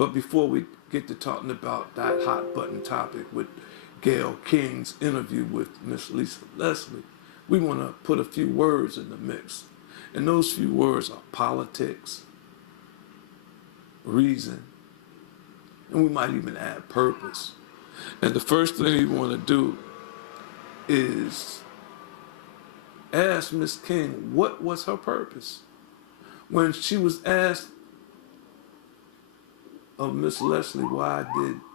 But before we get to talking about that hot button topic with Gayle King's interview with Miss Lisa Leslie, we want to put a few words in the mix. And those few words are politics, reason, and we might even add purpose. And the first thing we want to do is ask Miss King what was her purpose. When she was asked of Miss Leslie why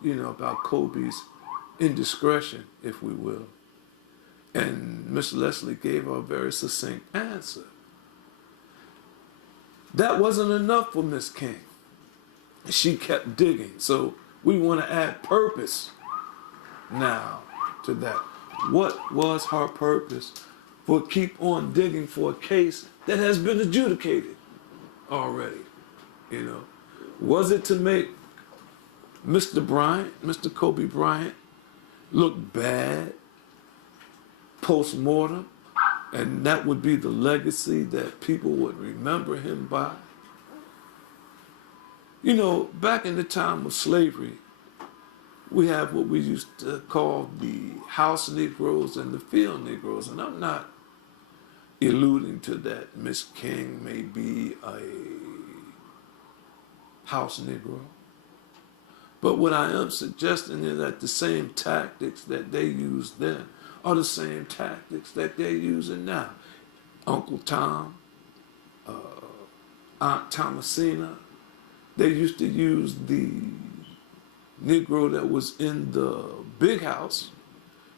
did, about Kobe's indiscretion, if we will. And Miss Leslie gave her a very succinct answer. That wasn't enough for Miss King. She kept digging. So we want to add purpose now to that. What was her purpose for keep on digging for a case that has been adjudicated already? Was it to make Mr. Bryant, Mr. Kobe Bryant, look bad post-mortem, and that would be the legacy that people would remember him by? Back in the time of slavery, we have what we used to call the house Negroes and the field Negroes, and I'm not alluding to that Miss King may be a house Negro. But what I am suggesting is that the same tactics that they used then are the same tactics that they're using now. Uncle Tom, Aunt Thomasina, they used to use the Negro that was in the big house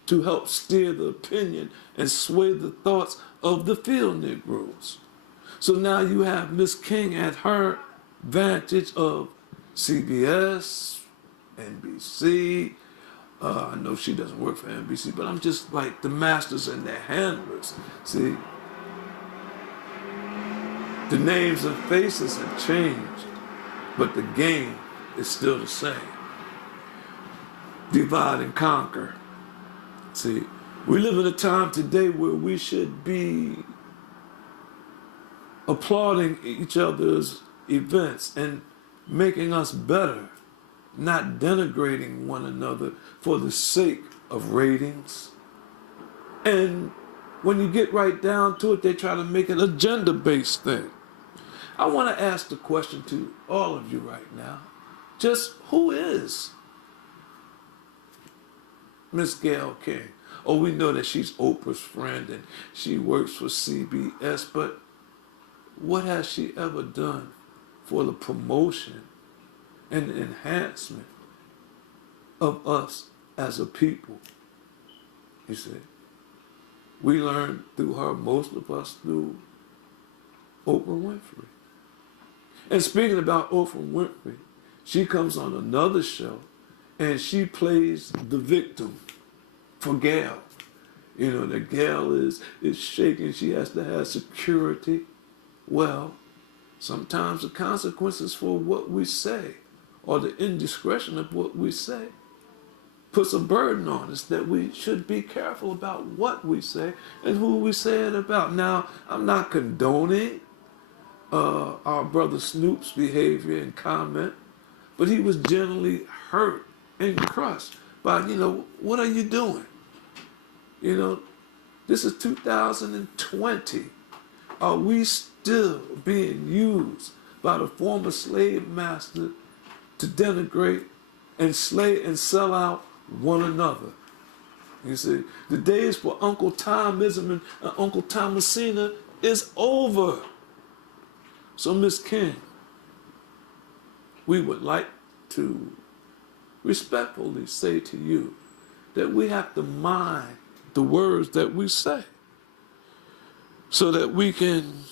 to help steer the opinion and sway the thoughts of the field Negroes. So now you have Miss King at her vantage of CBS, NBC. I know she doesn't work for NBC, but I'm just like the masters and their handlers. See, the names and faces have changed, but the game is still the same. Divide and conquer. See, we live in a time today where we should be applauding each other's events and making us better, not denigrating one another for the sake of ratings. And when you get right down to it, they try to make it a gender-based thing. I want to ask the question to all of you right now. Just who is Miss Gayle King? Oh, we know that she's Oprah's friend and she works for CBS, but what has she ever done for the promotion and enhancement of us as a people? You see, we learned through her, most of us through Oprah Winfrey. And speaking about Oprah Winfrey, she comes on another show and she plays the victim for Gayle. That Gayle is shaking, she has to have security. Well, sometimes the consequences for what we say or the indiscretion of what we say puts a burden on us that we should be careful about what we say and who we say it about. Now, I'm not condoning our brother Snoop's behavior and comment, but he was generally hurt and crushed by, what are you doing? This is 2020. Are we still being used by the former slave master to denigrate and slay and sell out one another? You see, the days for Uncle Tomism and Uncle Tom Messina is over. So, Miss King, we would like to respectfully say to you that we have to mind the words that we say so that we can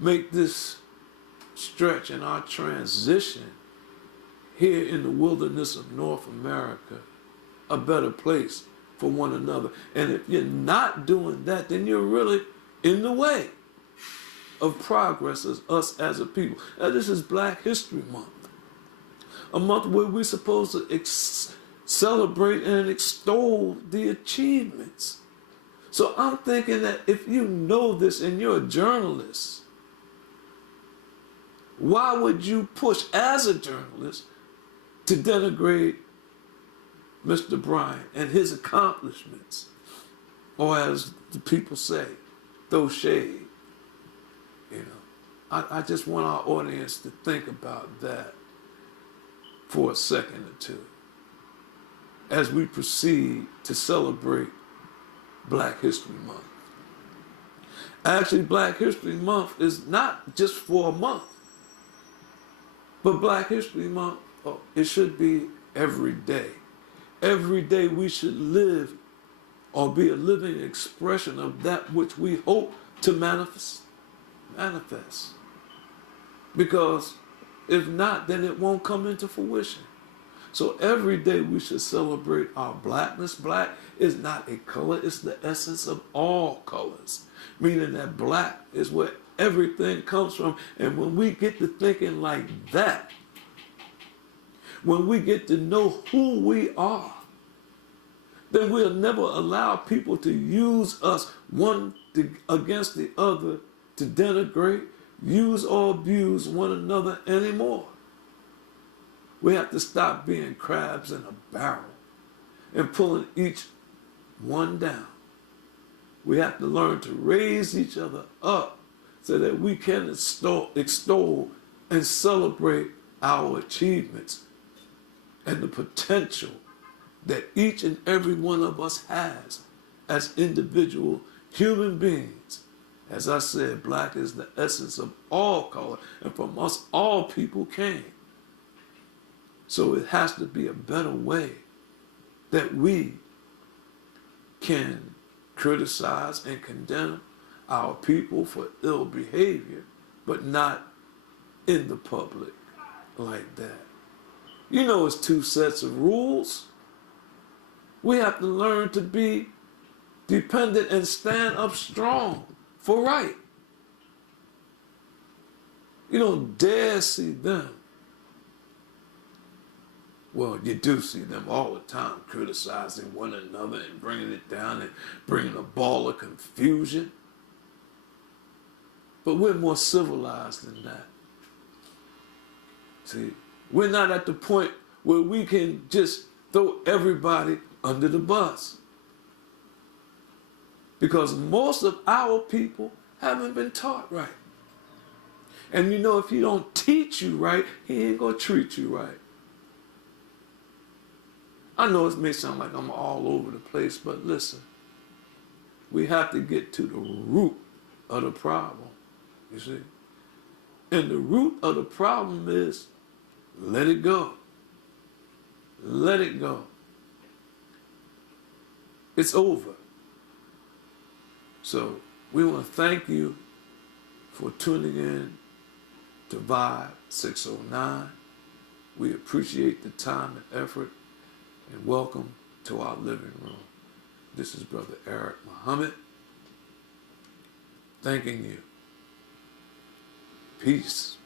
make this stretch in our transition here in the wilderness of North America a better place for one another. And if you're not doing that, then you're really in the way of progress as us as a people. Now, this is Black History Month, a month where we're supposed to celebrate and extol the achievements. So I'm thinking that if you know this and you're a journalist, Why would you push as a journalist to denigrate Mr. Bryant and his accomplishments? Or as the people say, throw shade. You know, I just want our audience to think about that for a second or two as we proceed to celebrate Black History Month. Actually, Black History Month is not just for a month, but Black History Month, it should be every day. Every day we should live or be a living expression of that which we hope to manifest. Because if not, then it won't come into fruition. So every day we should celebrate our blackness. Black is not a color, it's the essence of all colors. Meaning that black is where everything comes from. And when we get to thinking like that, when we get to know who we are, then we'll never allow people to use us against the other to denigrate, use or abuse one another anymore. We have to stop being crabs in a barrel and pulling each one down. We have to learn to raise each other up so that we can extol and celebrate our achievements and the potential that each and every one of us has as individual human beings. As I said, black is the essence of all color, and from us all people came. So it has to be a better way that we can criticize and condemn our people for ill behavior, but not in the public like that. You know, it's two sets of rules. We have to learn to be dependent and stand up strong for right. You don't dare see them. Well, you do see them all the time criticizing one another and bringing it down and bringing a ball of confusion. But we're more civilized than that. See, we're not at the point where we can just throw everybody under the bus. Because most of our people haven't been taught right. And you know, if he don't teach you right, he ain't gonna treat you right. I know it may sound like I'm all over the place, but listen, we have to get to the root of the problem, you see? And the root of the problem is, let it go. Let it go. It's over. So we want to thank you for tuning in to Vibe 609. We appreciate the time and effort, and welcome to our living room. This is Brother Eric Muhammad, thanking you. Peace.